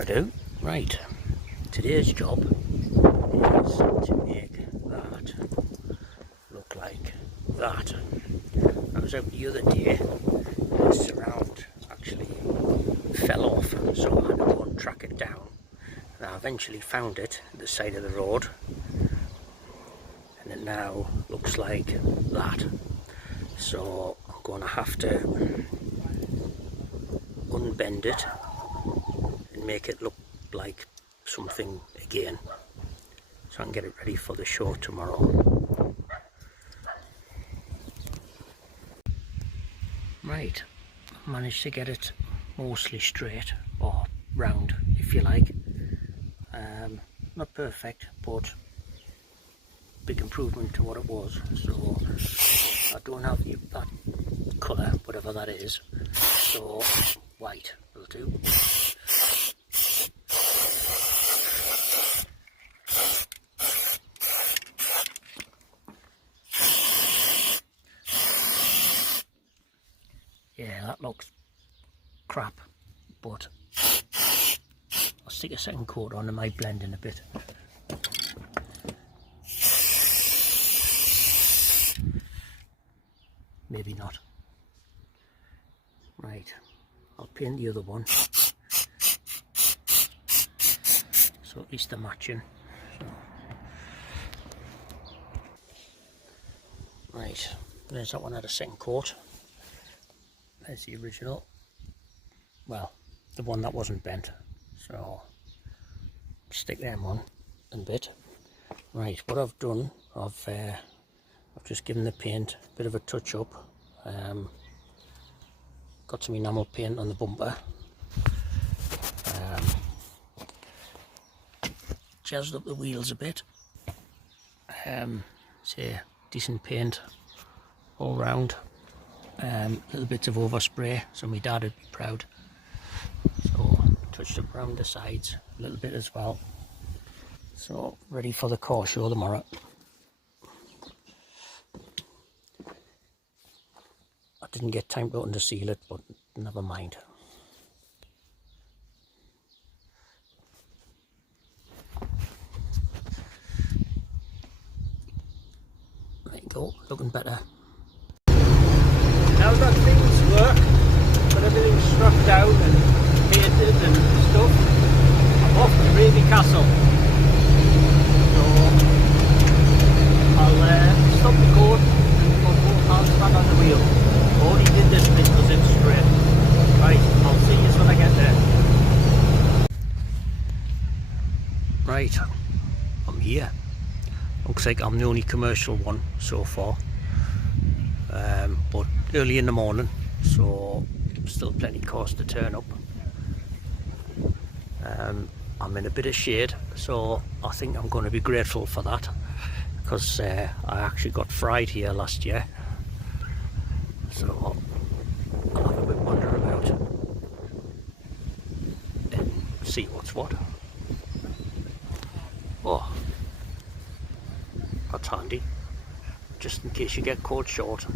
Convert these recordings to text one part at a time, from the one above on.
I do. Right, today's job is to make that look like that. I was out the other day, the surround actually fell off, so I had to go and track it down. And I eventually found it at the side of the road, and it now looks like that. So I'm going to have to unbend it and make it look like something again, so I can get it ready for the show tomorrow. Right, managed to get it mostly straight, or round if you like. Not perfect, but big improvement to what it was. So I don't have that colour, whatever that is, so white will do. Yeah, that looks crap, but I'll stick a second coat on, it might blend in a bit. Maybe not. Right, I'll paint the other one, so at least they're matching. Right, there's that one had a second coat. There's the original, well, the one that wasn't bent, so stick them on a bit. Right, what I've done, I've just given the paint a bit of a touch up. Got some enamel paint on the bumper, jazzed up the wheels a bit. Say decent paint all round. Little bits of overspray, so my dad would be proud. So touched up round the sides a little bit as well. So ready for the car show tomorrow. I didn't get time to under seal it, but never mind. There you go, looking better. Now that things work, but everything's struck down and painted and stuff, I'm off to Raby Castle. So I'll stop the coat and put both hands back on the wheel. I only did this bit because it's straight. Right, I'll see you when I get there. Right, I'm here. Looks like I'm the only commercial one so far. But early in the morning, so still plenty of cars to turn up. I'm in a bit of shade, so I think I'm going to be grateful for that, because I actually got fried here last year, so I'll have a bit wander about and see what's what. Oh, that's handy, just in case you get caught short.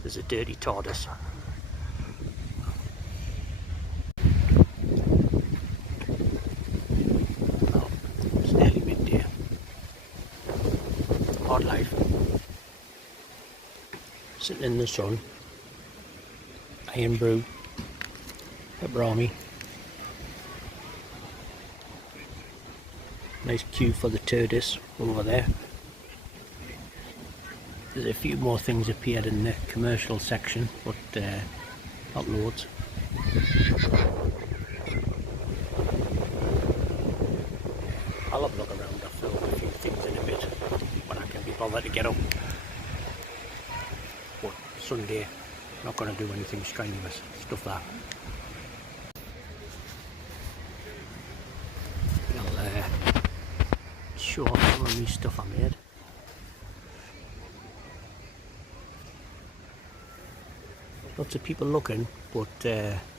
There's a dirty TARDIS. Oh, it's nearly midday. Hard life. Sitting in the sun. Iron brew. Pepperoni. Nice queue for the TARDIS over there. There's a few more things appeared in the commercial section, but not loads. I'll have a look around, I'll film a few things in a bit when I can be bothered to get up. But Sunday, not going to do anything strenuous, stuff that. I'll show off some of the stuff I made. Lots of people looking, but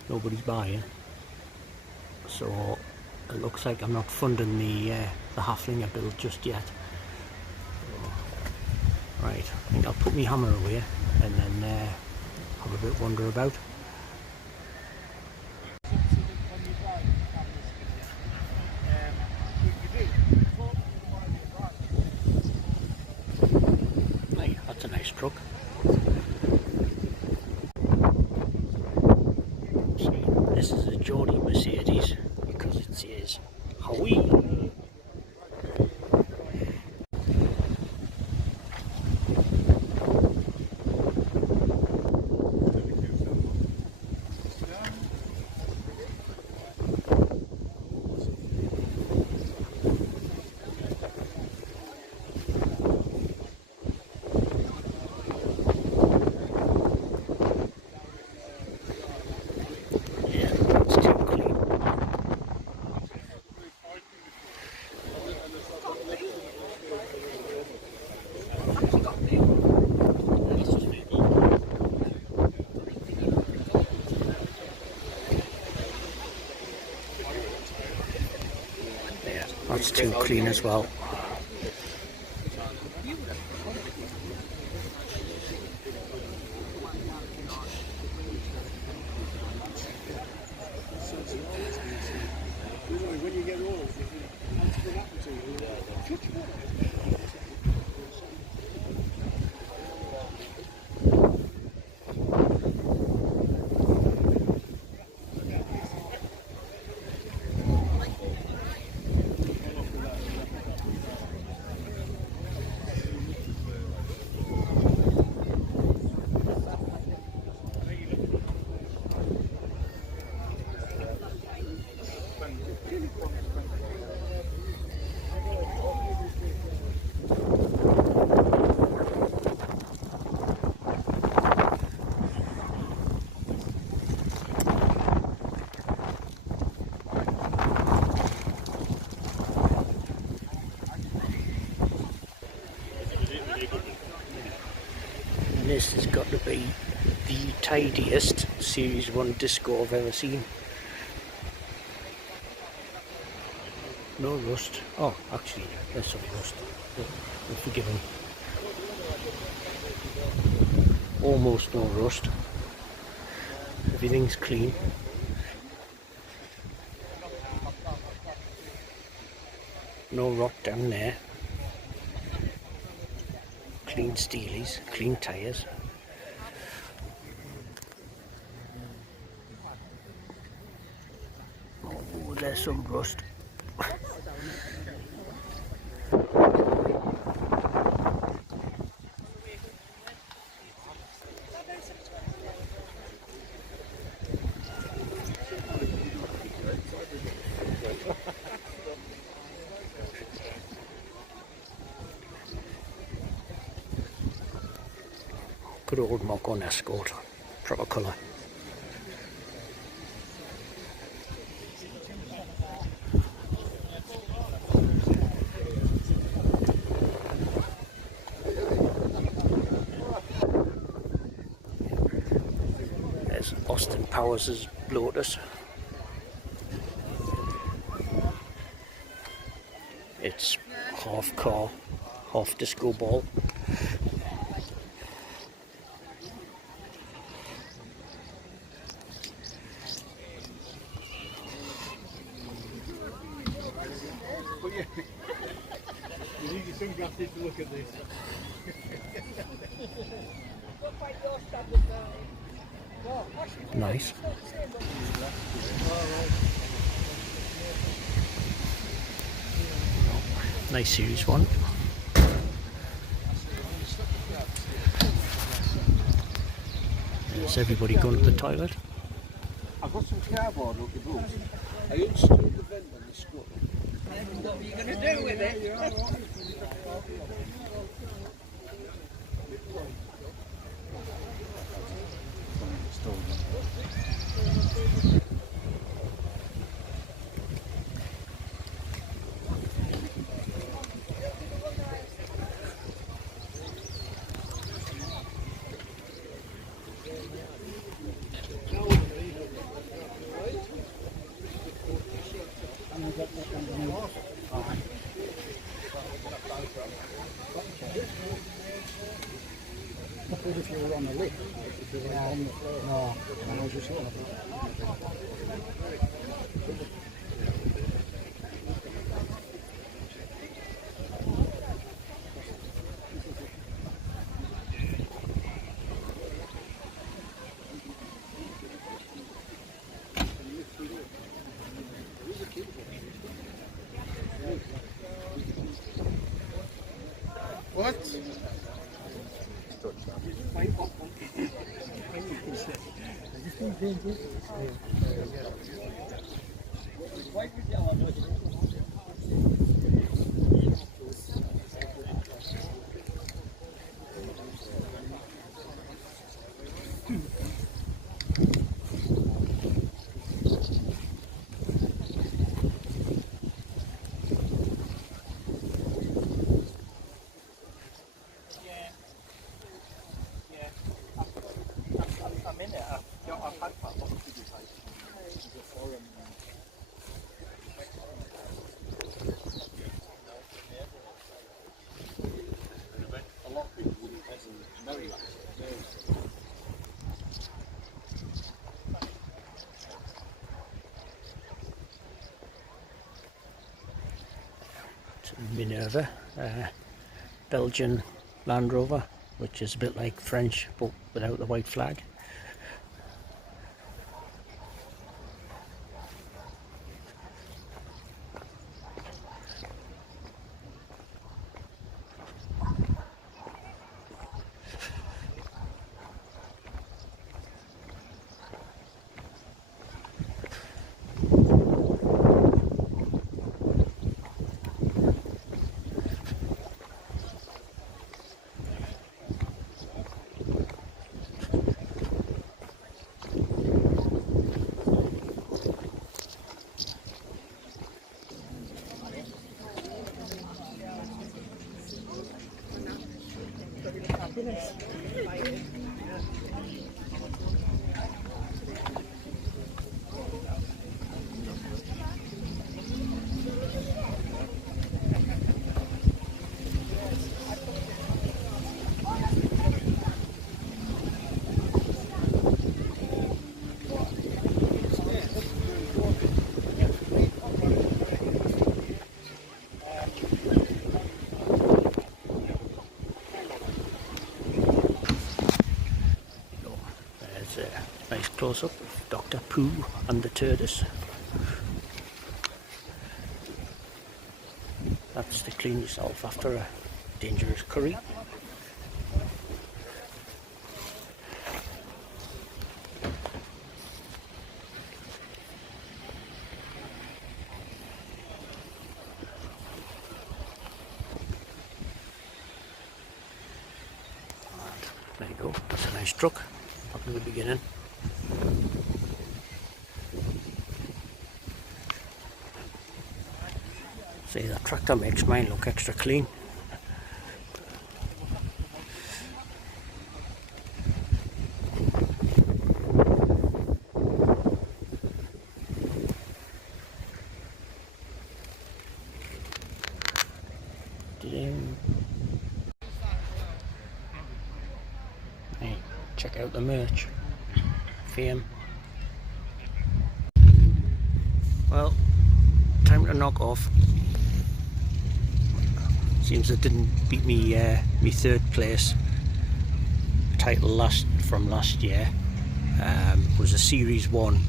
nobody's buying. So it looks like I'm not funding the halfling build just yet. So, right, I think I'll put my hammer away and then have a bit wander about. Geordie Mercedes because it says Howie. That's too clean as well. This has got to be the tidiest Series 1 disco I've ever seen. No rust. Oh, actually, there's some rust. We're forgiven. Almost no rust. Everything's clean. No rot down there. Clean steelies, clean tyres. Oh, there's some rust. Good old Mock-On Escort, proper colour. There's Austin Powers' Lotus. It's half car, half disco ball. You need your sunglasses to look at this. Nice. Nice Series 1. Is everybody going to the toilet? I've got some cardboard up the boots. I unscrewed the vent on the screw. What are you going to do with it? If you were on the lift, if you were on the floor. No, I was just looking at it. I'm in it. I've had that look to do like the forum. A lot of people wouldn't know that. Minerva, Belgian Land Rover, which is a bit like French but without the white flag. Nice close-up of Dr. Pooh and the tortoise. That's to clean yourself after a dangerous curry. And there you go, that's a nice truck up in the beginning. See, that tractor makes mine look extra clean. Hey, check out the merch. Fame. Well, time to knock off. Seems it didn't beat me me third place title from last year. Was a Series 1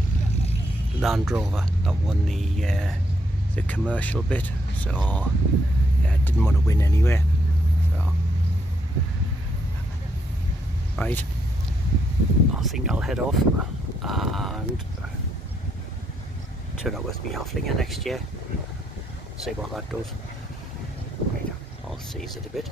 Land Rover that won the commercial bit, so yeah, I didn't want to win anyway. So right, I think I'll head off and turn up with me Halflinger next year. See what that does. Right, I'll see you in a bit.